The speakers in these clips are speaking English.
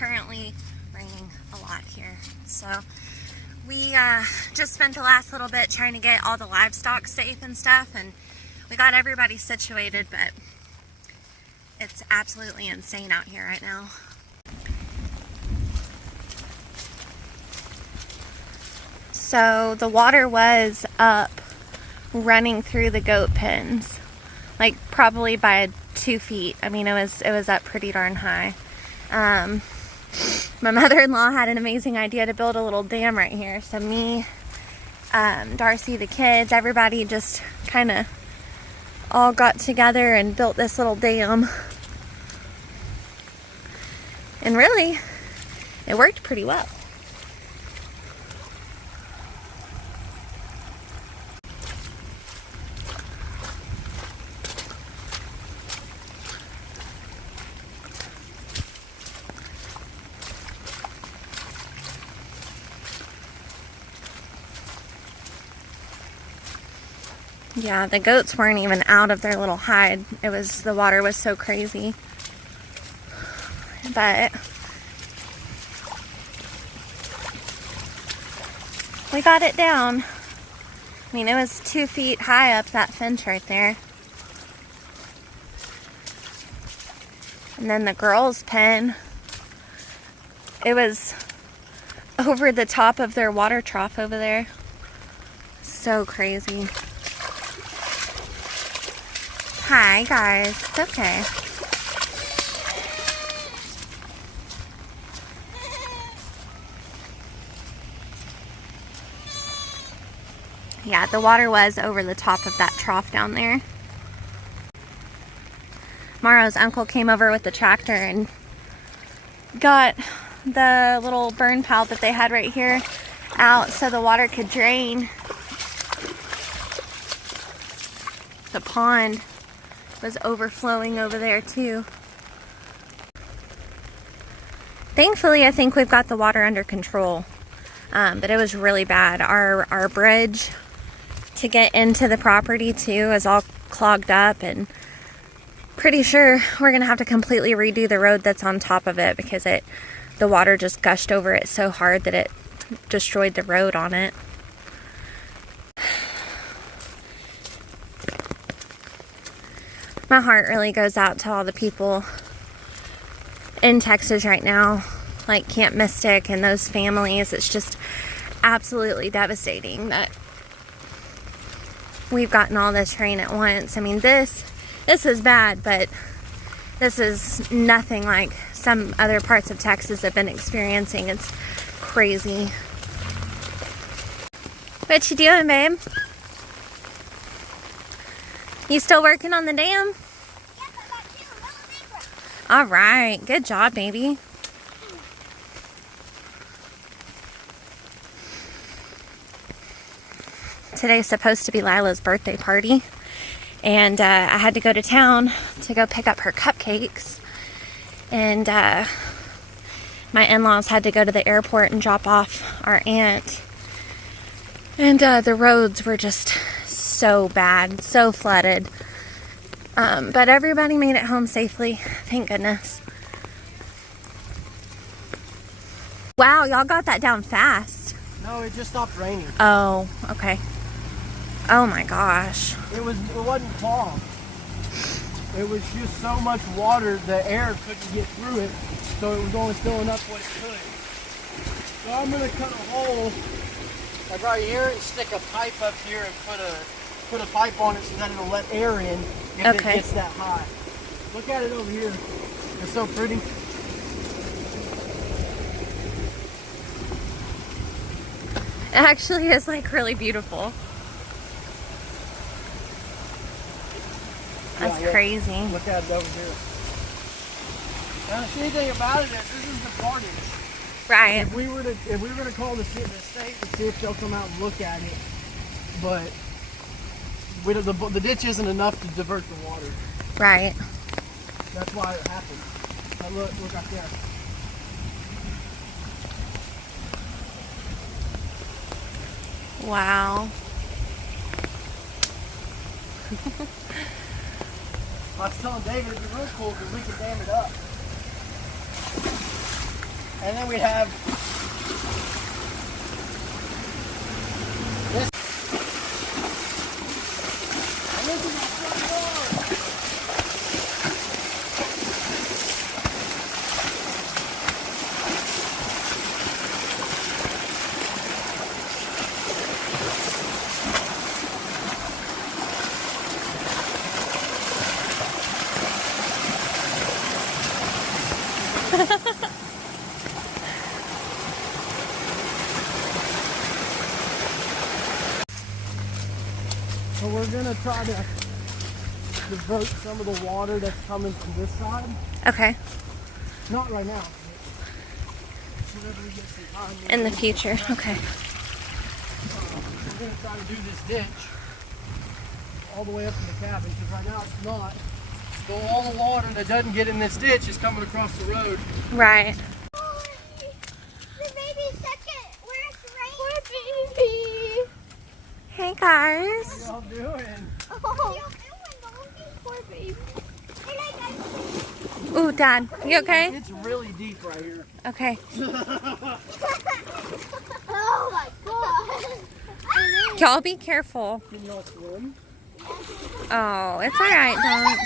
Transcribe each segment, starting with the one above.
currently raining a lot here. So we just spent the last little bit trying to get all the livestock safe and stuff, and we got everybody situated, but it's absolutely insane out here right now. So the water was up, running through the goat pens, like probably by 2 feet. I mean, it was up pretty darn high. My mother-in-law had an amazing idea to build a little dam right here. So me, Darcy, the kids, everybody just kind of all got together and built this little dam. And really, it worked pretty well. Yeah, the goats weren't even out of their little hide. The water was so crazy. But we got it down. I mean, it was 2 feet high up that fence right there. And then the girls' pen, it was over the top of their water trough over there. So crazy. Hi guys, it's okay. Yeah, the water was over the top of that trough down there. Maro's uncle came over with the tractor and got the little burn pile that they had right here out so the water could drain. The pond was overflowing over there too. Thankfully, I think we've got the water under control, but it was really bad. Our bridge to get into the property too is all clogged up, and pretty sure we're gonna have to completely redo the road that's on top of it because the water just gushed over it so hard that it destroyed the road on it. My heart really goes out to all the people in Texas right now, like Camp Mystic and those families. It's just absolutely devastating that we've gotten all this rain at once. I mean, this is bad, but this is nothing like some other parts of Texas have been experiencing. It's crazy. What you doing, babe? You still working on the dam? Yes, I got 2 really big ones. All right, good job, baby. Today's supposed to be Lila's birthday party, and I had to go to town to go pick up her cupcakes, and my in-laws had to go to the airport and drop off our aunt, and the roads were just so bad, so flooded, but everybody made it home safely, thank goodness. Wow, y'all got that down fast. No, it just stopped raining. Oh, okay. Oh my gosh. It wasn't clogged. It was just so much water the air couldn't get through it, so it was only filling up what it could. So I'm gonna cut a hole like right here and stick a pipe up here and put a pipe on it so that it'll let air in if it gets that high. Look at it over here. It's so pretty. It actually is like really beautiful. That's crazy. Look at it over here. Now the shitty thing about it is this is the party. Right. If we were to call the state and see if they'll come out and look at it, but the ditch isn't enough to divert the water. Right. That's why it happened. Now look right there. Wow. I was telling David it'd be real cool because we could dam it up. And then we have this. And this is our front yard. So we're gonna try to divert some of the water that's coming from this side. Okay. Not right now. Whenever we get some time. In the future. Okay. We're gonna try to do this ditch all the way up to the cabin because right now it's not. So all the water that doesn't get in this ditch is coming across the road. Right. The baby's second. Where's Rain? Poor baby. Hey guys. What y'all doing? Oh, poor baby. Ooh, Dad. You okay? It's really deep right here. Okay. Oh my god. Y'all be careful. Can y'all swim? Oh, it's alright, don't.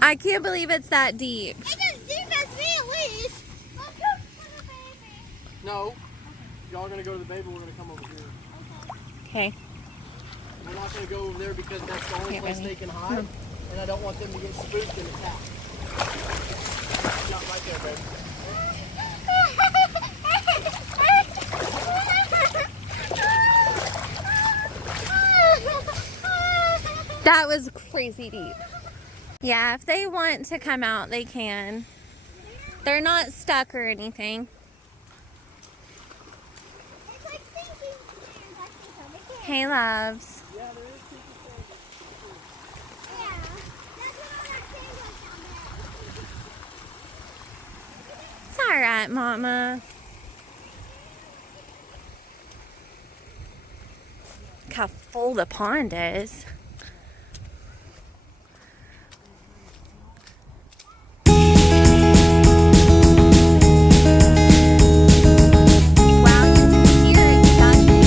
I can't believe it's that deep. It's as deep as me at least. No. Y'all are gonna go to the baby, we're gonna come over here. Okay. We're not gonna go over there because that's the only Can't place really. they can hide. And I don't want them to get spooked and attacked. Not right there, baby. That was crazy deep. Yeah, if they want to come out, they can. They're not stuck or anything. It's like sinking sand. I think so. They can't. Hey, loves. Yeah, there is people saying Yeah. That's what all that sand goes down there. It's alright, Mama. Look how full the pond is. Wow, you can hear it gushing.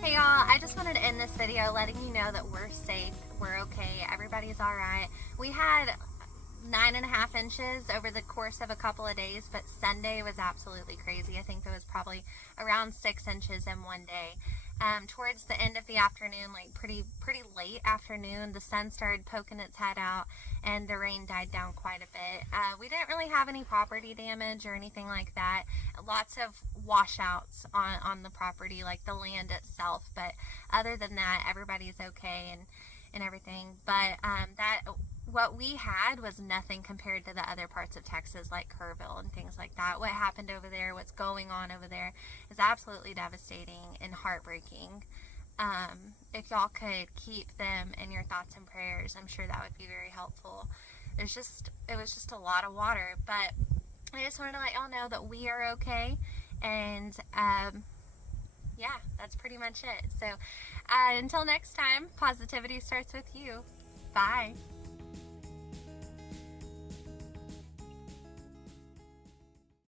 Hey y'all, I just wanted to end this video letting you know that we're safe, we're okay, everybody's alright. We had 9.5 inches over the course of a couple of days, but Sunday was absolutely crazy. I think there was probably around 6 inches in one day. Towards the end of the afternoon, like pretty late afternoon, the sun started poking its head out and the rain died down quite a bit. We didn't really have any property damage or anything like that. Lots of washouts on the property, like the land itself, but other than that, everybody's okay and everything. But what we had was nothing compared to the other parts of Texas, like Kerrville and things like that. What happened over there, what's going on over there is absolutely devastating and heartbreaking. If y'all could keep them in your thoughts and prayers, I'm sure that would be very helpful. It was just a lot of water, but I just wanted to let y'all know that we are okay, and yeah, that's pretty much it. So until next time, positivity starts with you. Bye.